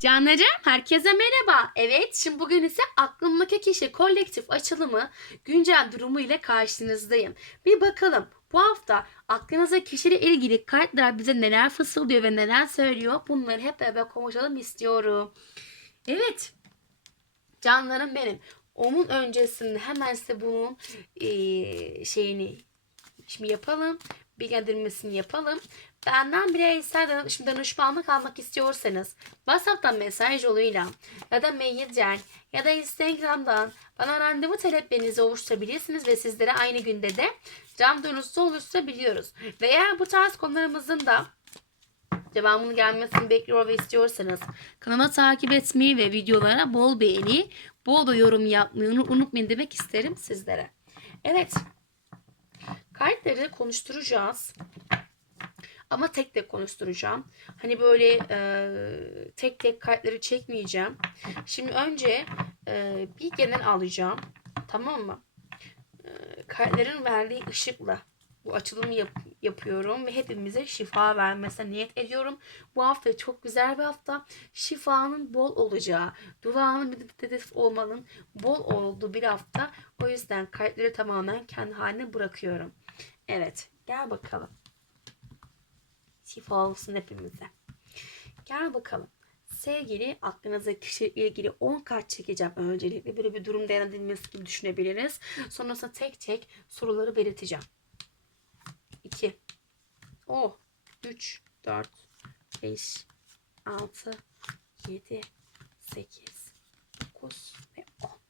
Canlarım herkese merhaba. Evet şimdi bugün ise aklımdaki kişi kolektif açılımı güncel durumu ile karşınızdayım. Bir bakalım bu hafta aklınıza kişiyle ilgili kartlar bize neler fısıldıyor ve neler söylüyor bunları hep beraber konuşalım istiyorum. Evet canlarım benim. Onun öncesinde hemen size bunun eee, şeyini şimdi yapalım. Bilgilendirmesini yapalım. Benden bireysel danışım, danışmanlık almak istiyorsanız WhatsApp'tan mesaj yoluyla ya da mailden ya da Instagram'dan bana randevu taleplerinizi oluşturabilirsiniz ve sizlere aynı günde de cam dönüşü oluşturabiliyoruz. Ve eğer bu tarz konularımızın da devamını gelmesini bekliyor ve istiyorsanız kanala takip etmeyi ve videolara bol beğeni, bol da yorum yapmayı unutmayın demek isterim sizlere. Evet. Kartları konuşturacağız. Ama tek tek konuşturacağım. Hani böyle e, tek tek kartları çekmeyeceğim. Şimdi önce e, bir genel alacağım. Tamam mı? E, kartların verdiği ışıkla bu açılımı yap- yapıyorum ve hepimize şifa vermesine niyet ediyorum. Bu hafta çok güzel bir hafta. Şifanın bol olacağı, duanın meditatif olmanın bol olduğu bir hafta. O yüzden kartları tamamen kendi haline bırakıyorum. Evet, gel bakalım. Şifa olsun hepimize. Gel bakalım. Sevgili aklınıza kişiyle ilgili 10 kart çekeceğim öncelikle. Böyle bir durum değerlendirilmesi gibi düşünebiliriz. Sonrasında tek tek soruları belirteceğim. 2 Oh 3 4 5 6 7 8 9 ve 10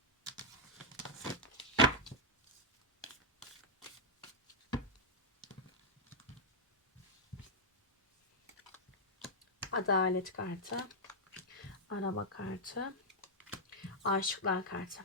Adalet kartı. Araba kartı. Aşıklar kartı.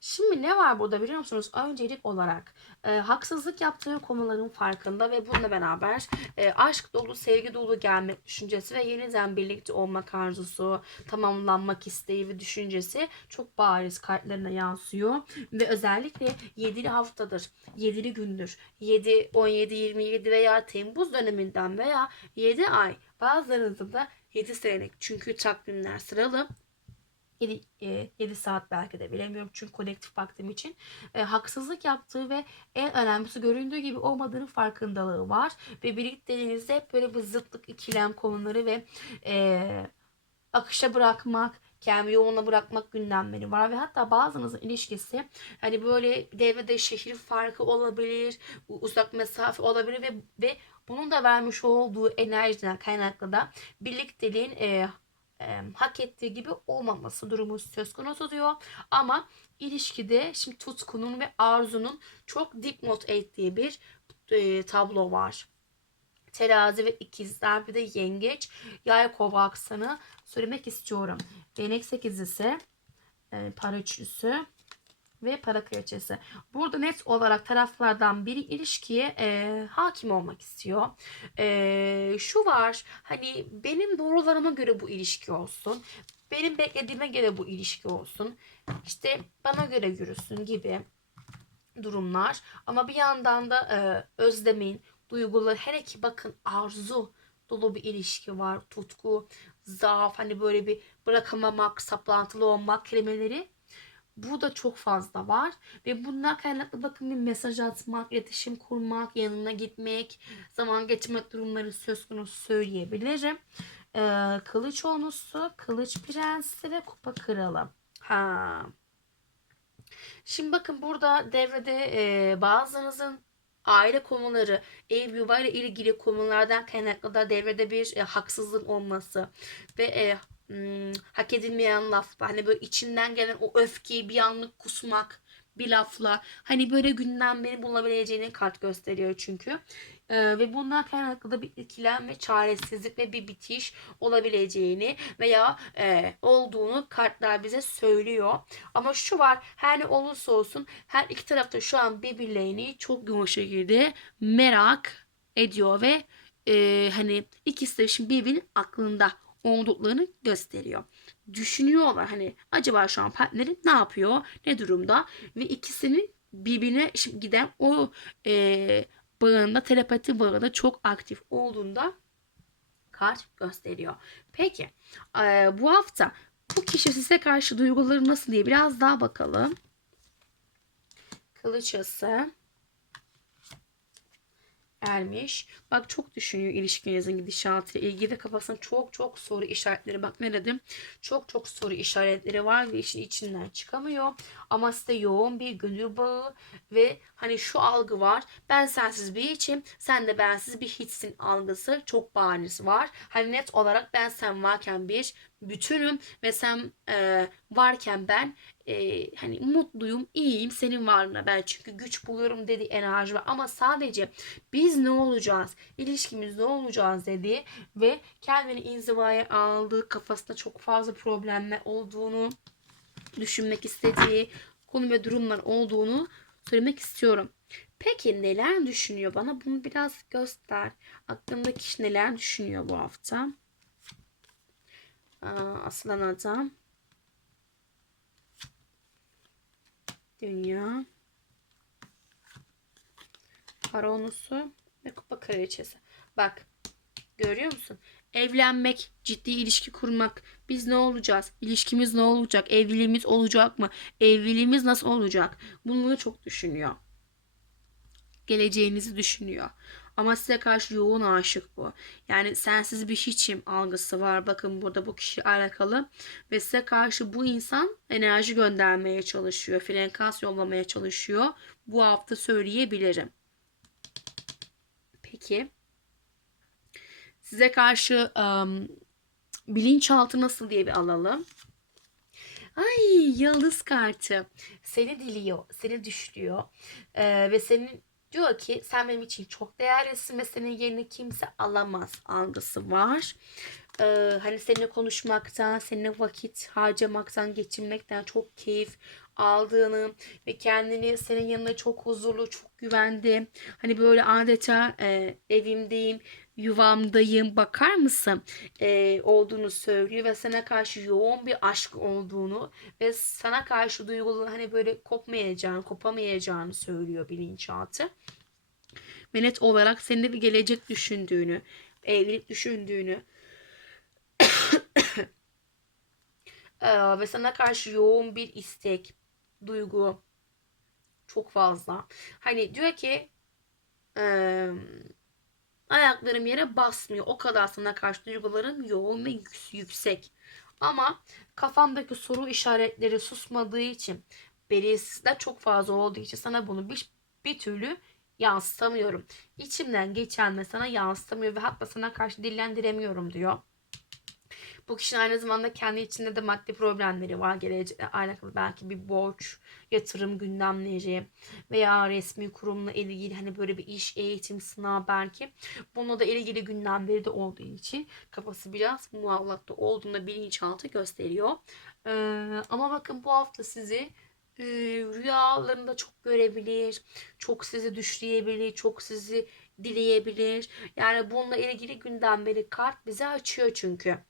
Şimdi ne var burada biliyor musunuz? Öncelik olarak e, haksızlık yaptığı konuların farkında ve bununla beraber e, aşk dolu, sevgi dolu gelmek düşüncesi ve yeniden birlikte olmak arzusu, tamamlanmak isteği ve düşüncesi çok bariz kartlarına yansıyor. Ve özellikle 7'li haftadır, 7'li gündür, 7, 17, 27 veya Temmuz döneminden veya 7 ay bazılarınızda da 7 senelik. Çünkü takvimler sıralı. 7, 7 saat belki de bilemiyorum çünkü kolektif baktığım için. E, haksızlık yaptığı ve en önemlisi göründüğü gibi olmadığının farkındalığı var. Ve birlikteliğinizde hep böyle bir zıtlık ikilem konuları ve e, akışa bırakmak kendi yoluna bırakmak gündemleri var. Ve hatta bazınızın ilişkisi hani böyle devrede şehir farkı olabilir, uzak mesafe olabilir ve ve bunun da vermiş olduğu enerjiden kaynaklı da birlikteliğin e, e, hak ettiği gibi olmaması durumu söz konusu diyor. Ama ilişkide şimdi tutkunun ve arzunun çok dipnot ettiği bir e, tablo var. Terazi ve ikizler bir de yengeç yay kova aksanı söylemek istiyorum. Değnek sekizlisi, e, para üçlüsü ve para kraliçesi. Burada net olarak taraflardan biri ilişkiye e, hakim olmak istiyor. E, şu var hani benim doğrularıma göre bu ilişki olsun. Benim beklediğime göre bu ilişki olsun. İşte bana göre yürüsün gibi durumlar. Ama bir yandan da e, özlemin, duyguları her iki bakın arzu dolu bir ilişki var. Tutku, zaaf hani böyle bir bırakamamak, saplantılı olmak kelimeleri bu da çok fazla var ve bundan kaynaklı bakın bir mesaj atmak, iletişim kurmak, yanına gitmek, zaman geçirmek durumları söz konusu söyleyebilirim. Ee, kılıç onusu, kılıç prensi ve kupa kralı. Ha. Şimdi bakın burada devrede e, bazılarınızın aile konuları, ev yuvayla ilgili konulardan kaynaklı da devrede bir e, haksızlığın olması ve e, hmm, hak edilmeyen lafla hani böyle içinden gelen o öfkeyi bir anlık kusmak bir lafla hani böyle gündemleri bulabileceğini kart gösteriyor çünkü. Ee, ve bundan kaynaklı da bir ikilem ve çaresizlik ve bir bitiş olabileceğini veya e, olduğunu kartlar bize söylüyor. Ama şu var her ne olursa olsun her iki tarafta şu an birbirlerini çok yoğun şekilde merak ediyor ve e, hani ikisi de şimdi birbirinin aklında olduklarını gösteriyor. Düşünüyorlar hani acaba şu an partneri ne yapıyor, ne durumda ve ikisinin birbirine giden o e, bağında telepati bağında çok aktif olduğunda kart gösteriyor. Peki e, bu hafta bu kişi size karşı duyguları nasıl diye biraz daha bakalım. Kılıçası ermiş. Bak çok düşünüyor ilişkinizin gidişatıyla ilgili ve kafasında çok çok soru işaretleri. Bak ne dedim? Çok çok soru işaretleri var ve işin içinden çıkamıyor. Ama size yoğun bir gönül bağı ve hani şu algı var. Ben sensiz bir içim, sen de bensiz bir hiçsin algısı çok bariz var. Hani net olarak ben sen varken bir bütünüm ve sen e, varken ben e, hani mutluyum, iyiyim senin varlığına ben çünkü güç buluyorum dedi enerji var ama sadece biz ne olacağız, ilişkimiz ne olacağız dedi ve kendini inzivaya aldığı kafasında çok fazla problemler olduğunu düşünmek istediği konu ve durumlar olduğunu söylemek istiyorum. Peki neler düşünüyor bana? Bunu biraz göster. Aklındaki kişi neler düşünüyor bu hafta? Aa, aslan adam. Dünya. Paronusu ve kupa kraliçesi. Bak görüyor musun? Evlenmek, ciddi ilişki kurmak. Biz ne olacağız? İlişkimiz ne olacak? Evliliğimiz olacak mı? Evliliğimiz nasıl olacak? Bunları çok düşünüyor. Geleceğinizi düşünüyor. Ama size karşı yoğun aşık bu. Yani sensiz bir hiçim algısı var. Bakın burada bu kişi alakalı. Ve size karşı bu insan enerji göndermeye çalışıyor. Frekans yollamaya çalışıyor. Bu hafta söyleyebilirim. Peki. Size karşı um, bilinçaltı nasıl diye bir alalım. Ay yıldız kartı. Seni diliyor, seni düşlüyor. Ee, ve senin diyor ki sen benim için çok değerlisin ve senin yerini kimse alamaz algısı var. Ee, hani seninle konuşmaktan, seninle vakit harcamaktan, geçirmekten çok keyif aldığını ve kendini senin yanında çok huzurlu, çok güvende. Hani böyle adeta e, evimdeyim, yuvamdayım bakar mısın e, olduğunu söylüyor ve sana karşı yoğun bir aşk olduğunu ve sana karşı duyguların hani böyle kopmayacağını, kopamayacağını söylüyor bilinçaltı. Ve net olarak senin bir gelecek düşündüğünü, evlilik düşündüğünü e, ve sana karşı yoğun bir istek, duygu çok fazla. Hani diyor ki eee ayaklarım yere basmıyor. O kadar sana karşı duygularım yoğun ve yüksek. Ama kafamdaki soru işaretleri susmadığı için belirsizler çok fazla olduğu için sana bunu bir, bir türlü yansıtamıyorum. İçimden geçen de sana yansıtamıyor ve hatta sana karşı dillendiremiyorum diyor. Bu kişinin aynı zamanda kendi içinde de maddi problemleri var. Gelecekle alakalı belki bir borç, yatırım gündemleri veya resmi kurumla ilgili hani böyle bir iş, eğitim, sınav belki. Bununla da ilgili gündemleri de olduğu için kafası biraz muallakta olduğunda bilinçaltı gösteriyor. Ee, ama bakın bu hafta sizi e, rüyalarında çok görebilir, çok sizi düşleyebilir, çok sizi dileyebilir. Yani bununla ilgili gündemleri kart bize açıyor çünkü.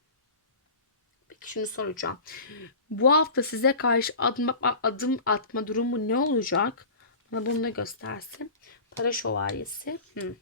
Şunu soracağım. Bu hafta size karşı adım, adım atma durumu ne olacak? Bana bunu da göstersin. Para şövalyesi. Hmm.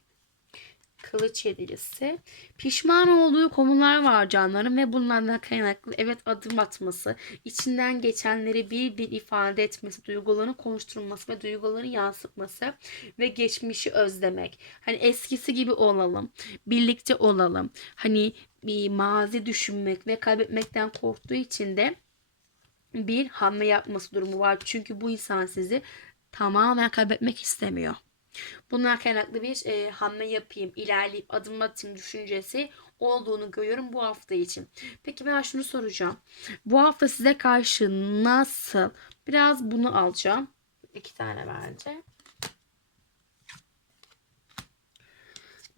Kılıç yedilisi. Pişman olduğu konular var canlarım ve bunlardan kaynaklı evet adım atması, içinden geçenleri bir bir ifade etmesi, duygularını konuşturması ve duygularını yansıtması ve geçmişi özlemek. Hani eskisi gibi olalım, birlikte olalım. Hani bir mazi düşünmek ve kaybetmekten korktuğu için de bir hamle yapması durumu var. Çünkü bu insan sizi tamamen kaybetmek istemiyor. Bunlar kaynaklı bir e, hamle yapayım, ilerleyip adım atayım düşüncesi olduğunu görüyorum bu hafta için. Peki ben şunu soracağım. Bu hafta size karşı nasıl? Biraz bunu alacağım. İki tane bence.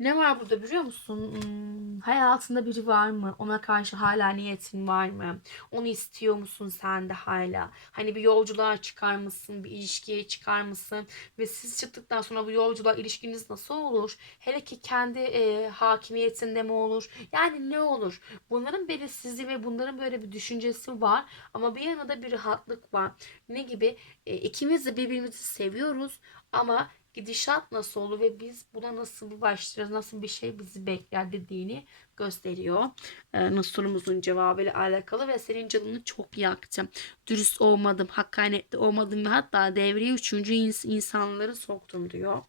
Ne var burada biliyor musun? Hmm, hayatında biri var mı? Ona karşı hala niyetin var mı? Onu istiyor musun sen de hala? Hani bir yolculuğa çıkar mısın? Bir ilişkiye çıkar mısın? Ve siz çıktıktan sonra bu yolculuğa ilişkiniz nasıl olur? Hele ki kendi e, hakimiyetinde mi olur? Yani ne olur? Bunların belirsizliği ve bunların böyle bir düşüncesi var. Ama bir yanında bir rahatlık var. Ne gibi? E, ikimiz de birbirimizi seviyoruz. Ama gidişat nasıl olur ve biz buna nasıl başlarız, nasıl bir şey bizi bekler dediğini gösteriyor. Ee, Nusrumuzun cevabıyla alakalı ve senin canını çok yaktım. Dürüst olmadım, hakkaniyetli olmadım ve hatta devreye üçüncü ins- insanları soktum diyor.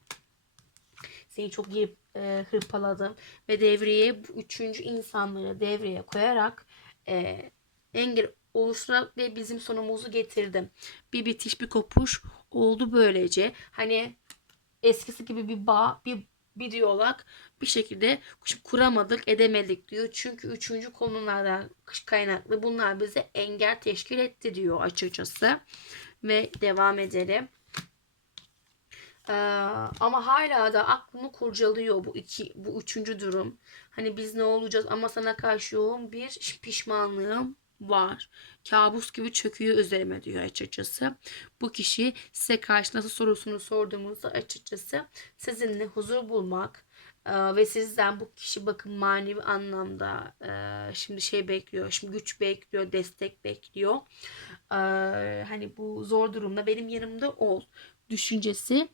Seni çok iyi e, hırpaladım ve devreye bu üçüncü insanları devreye koyarak e, engel oluşturarak ve bizim sonumuzu getirdim. Bir bitiş bir kopuş oldu böylece. Hani eskisi gibi bir bağ bir bir diyalog bir şekilde kuramadık edemedik diyor. Çünkü üçüncü konulardan kaynaklı bunlar bize engel teşkil etti diyor açıkçası. Ve devam edelim. Ee, ama hala da aklımı kurcalıyor bu iki bu üçüncü durum. Hani biz ne olacağız ama sana karşı yoğun bir pişmanlığım var. Kabus gibi çöküyor üzerime diyor açıkçası. Bu kişi size karşı nasıl sorusunu sorduğumuzda açıkçası sizinle huzur bulmak e, ve sizden bu kişi bakın manevi anlamda e, şimdi şey bekliyor. Şimdi güç bekliyor, destek bekliyor. E, hani bu zor durumda benim yanımda ol düşüncesi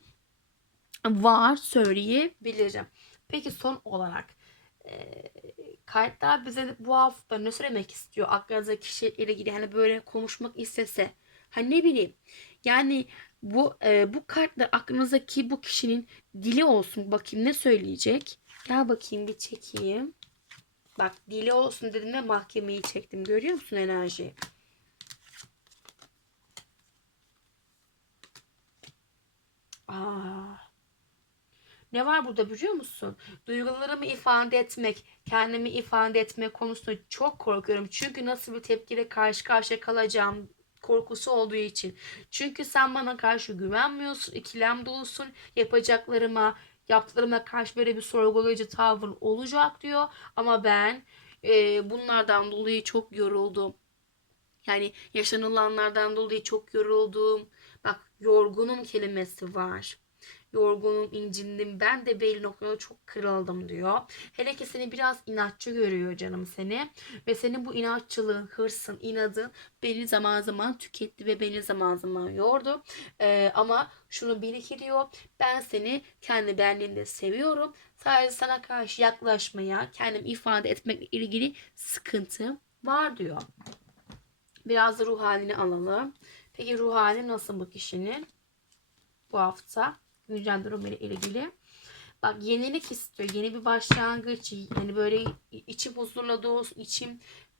var söyleyebilirim. Peki son olarak e, kartlar bize bu hafta ne söylemek istiyor? Aklınızdaki kişiyle ilgili hani böyle konuşmak istese. Hani ne bileyim. Yani bu e, bu kartlar aklınızdaki bu kişinin dili olsun. Bakayım ne söyleyecek. Gel bakayım bir çekeyim. Bak dili olsun dedim de mahkemeyi çektim. Görüyor musun enerjiyi? Aa. Ne var burada biliyor musun? Duygularımı ifade etmek, kendimi ifade etmek konusunda çok korkuyorum. Çünkü nasıl bir tepkiyle karşı karşıya kalacağım korkusu olduğu için. Çünkü sen bana karşı güvenmiyorsun, ikilem dolusun. Yapacaklarıma, yaptıklarıma karşı böyle bir sorgulayıcı tavır olacak diyor. Ama ben e, bunlardan dolayı çok yoruldum. Yani yaşanılanlardan dolayı çok yoruldum. Bak yorgunum kelimesi var yorgunum, incindim. Ben de belli noktada çok kırıldım diyor. Hele ki seni biraz inatçı görüyor canım seni. Ve senin bu inatçılığın, hırsın, inadın beni zaman zaman tüketti ve beni zaman zaman yordu. Ee, ama şunu bil ki diyor. Ben seni kendi benliğimde seviyorum. Sadece sana karşı yaklaşmaya, kendim ifade etmekle ilgili sıkıntı var diyor. Biraz da ruh halini alalım. Peki ruh hali nasıl bu kişinin? Bu hafta güncel durum ile ilgili. Bak yenilik istiyor. Yeni bir başlangıç. Yani böyle içim huzurla dolsun, içim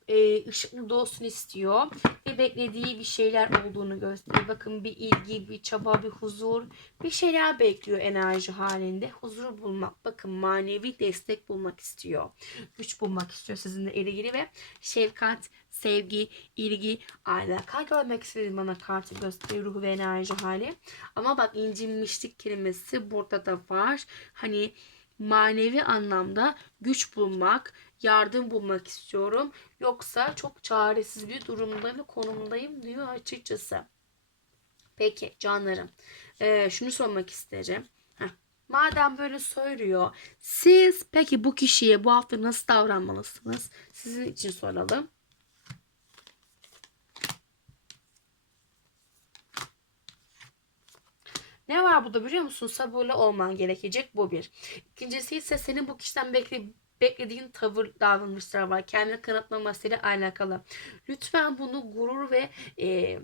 e, ışıklı dolsun istiyor. Ve beklediği bir şeyler olduğunu gösteriyor. Bakın bir ilgi, bir çaba, bir huzur. Bir şeyler bekliyor enerji halinde. Huzur bulmak. Bakın manevi destek bulmak istiyor. Güç bulmak istiyor sizinle ilgili ve şefkat, sevgi, ilgi, alaka görmek istedim bana kartı gösteriyor ruhu ve enerji hali. Ama bak incinmişlik kelimesi burada da var. Hani manevi anlamda güç bulmak, yardım bulmak istiyorum. Yoksa çok çaresiz bir durumda ve konumdayım diyor açıkçası. Peki canlarım. Ee, şunu sormak isterim. Heh. Madem böyle söylüyor. Siz peki bu kişiye bu hafta nasıl davranmalısınız? Sizin için soralım. Ne var burada biliyor musun? Sabırlı olman gerekecek bu bir. İkincisi ise senin bu kişiden bekle, beklediğin tavır davranışlar var. Kendini kanıtlamasıyla alakalı. Lütfen bunu gurur ve e,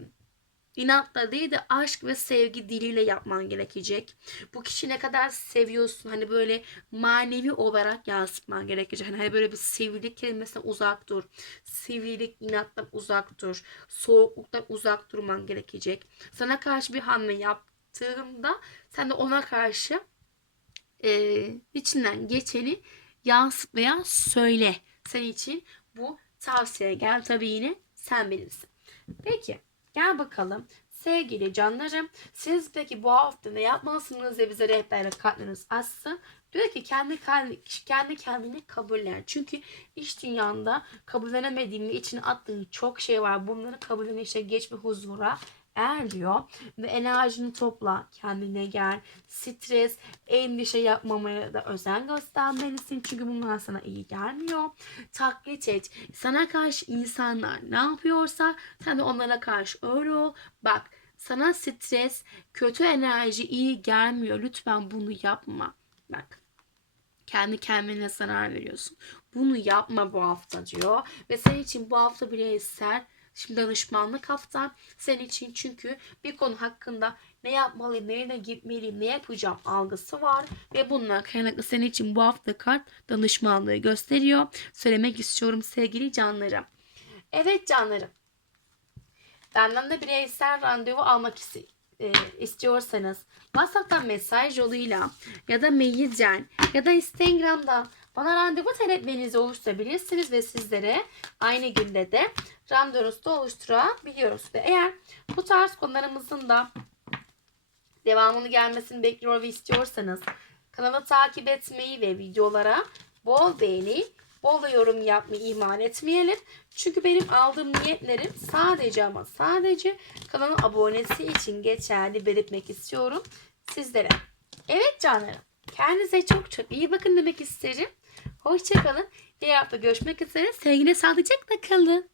inatla değil de aşk ve sevgi diliyle yapman gerekecek. Bu kişi ne kadar seviyorsun hani böyle manevi olarak yansıtman gerekecek. Hani böyle bir sivrilik kelimesinden uzak dur. Sivrilik, inattan uzak dur. Soğukluktan uzak durman gerekecek. Sana karşı bir hamle yap yaptığında sen de ona karşı e, içinden geçeni yansıt veya söyle. Senin için bu tavsiye gel tabii yine sen bilirsin. Peki gel bakalım sevgili canlarım siz peki bu hafta ne yapmalısınız ve bize rehberlik kartlarınız açsın. Diyor ki kendi kendi, kendi kendini kabullen. Çünkü iş dünyanda kabullenemediğin ve içine attığın çok şey var. Bunları kabullen işte geç bir huzura er diyor ve enerjini topla kendine gel stres endişe yapmamaya da özen göstermelisin çünkü bunlar sana iyi gelmiyor taklit et sana karşı insanlar ne yapıyorsa sen de onlara karşı öyle ol bak sana stres, kötü enerji iyi gelmiyor. Lütfen bunu yapma. Bak. Kendi kendine zarar veriyorsun. Bunu yapma bu hafta diyor. Ve senin için bu hafta bireysel Şimdi danışmanlık haftan senin için çünkü bir konu hakkında ne yapmalıyım, nereye gitmeliyim, ne yapacağım algısı var. Ve bununla kaynaklı senin için bu hafta kart danışmanlığı gösteriyor. Söylemek istiyorum sevgili canlarım. Evet canlarım. Benden de bireysel randevu almak iste- e, istiyorsanız WhatsApp'tan mesaj yoluyla ya da mailden ya da Instagram'dan bana randevu taleplerinizi oluşturabilirsiniz ve sizlere aynı günde de randevunuzu da oluşturabiliyoruz. Ve eğer bu tarz konularımızın da devamını gelmesini bekliyor ve istiyorsanız kanalı takip etmeyi ve videolara bol beğeni, bol da yorum yapmayı ihmal etmeyelim. Çünkü benim aldığım niyetlerim sadece ama sadece kanalın abonesi için geçerli belirtmek istiyorum sizlere. Evet canlarım. Kendinize çok çok iyi bakın demek isterim. Hoşçakalın. Diğer hafta görüşmek üzere. Sevgiyle sağlıcakla kalın.